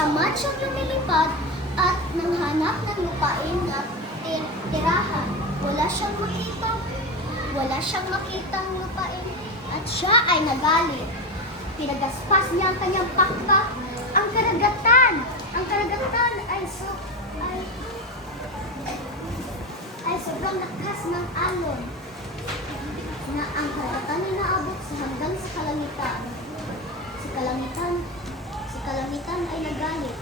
Tamad siyang lumilipad at nanghanap ng lupain na tirahan. Wala siyang makitang lupain at siya ay nagalit. Pinagaspas niya ang kanyang pakpak. Ang karagatan ay sobrang lakas ng alon na ang karagatan ay naabot hanggang sa kalangitan. Si kalangitan ay nagalit.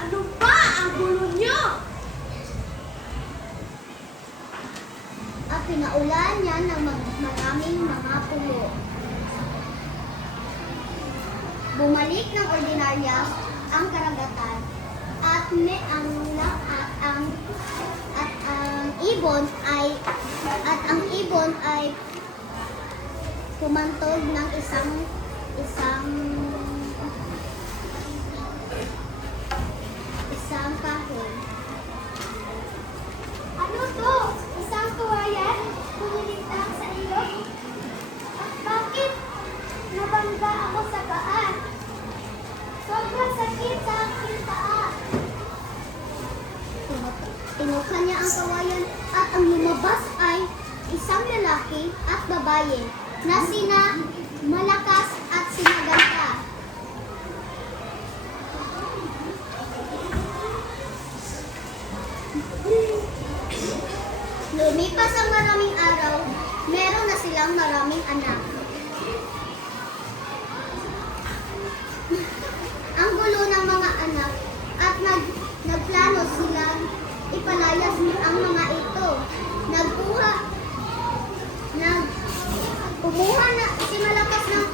Ano ba ang gulo niyo? At pinaulan niya ng maraming mga pulo. Bumalik ng ordinarya ang karagatan at ang ibon ay kumantog ng isang kahon. Ano to? Isang kawayan? Kumilitang sa ilog? At bakit nabangga ako sa paa? Sobrang sakit sa aking paa. Tinukan niya ang kawayan at ang lumabas ay isang lalaki at babae na sina Malakas at sina Ganda. Lumipas ang maraming araw, meron na silang maraming anak. Ang gulo ng mga anak at nagplano silang ipalayas ang mga ito. Kumuha na si Malakas ng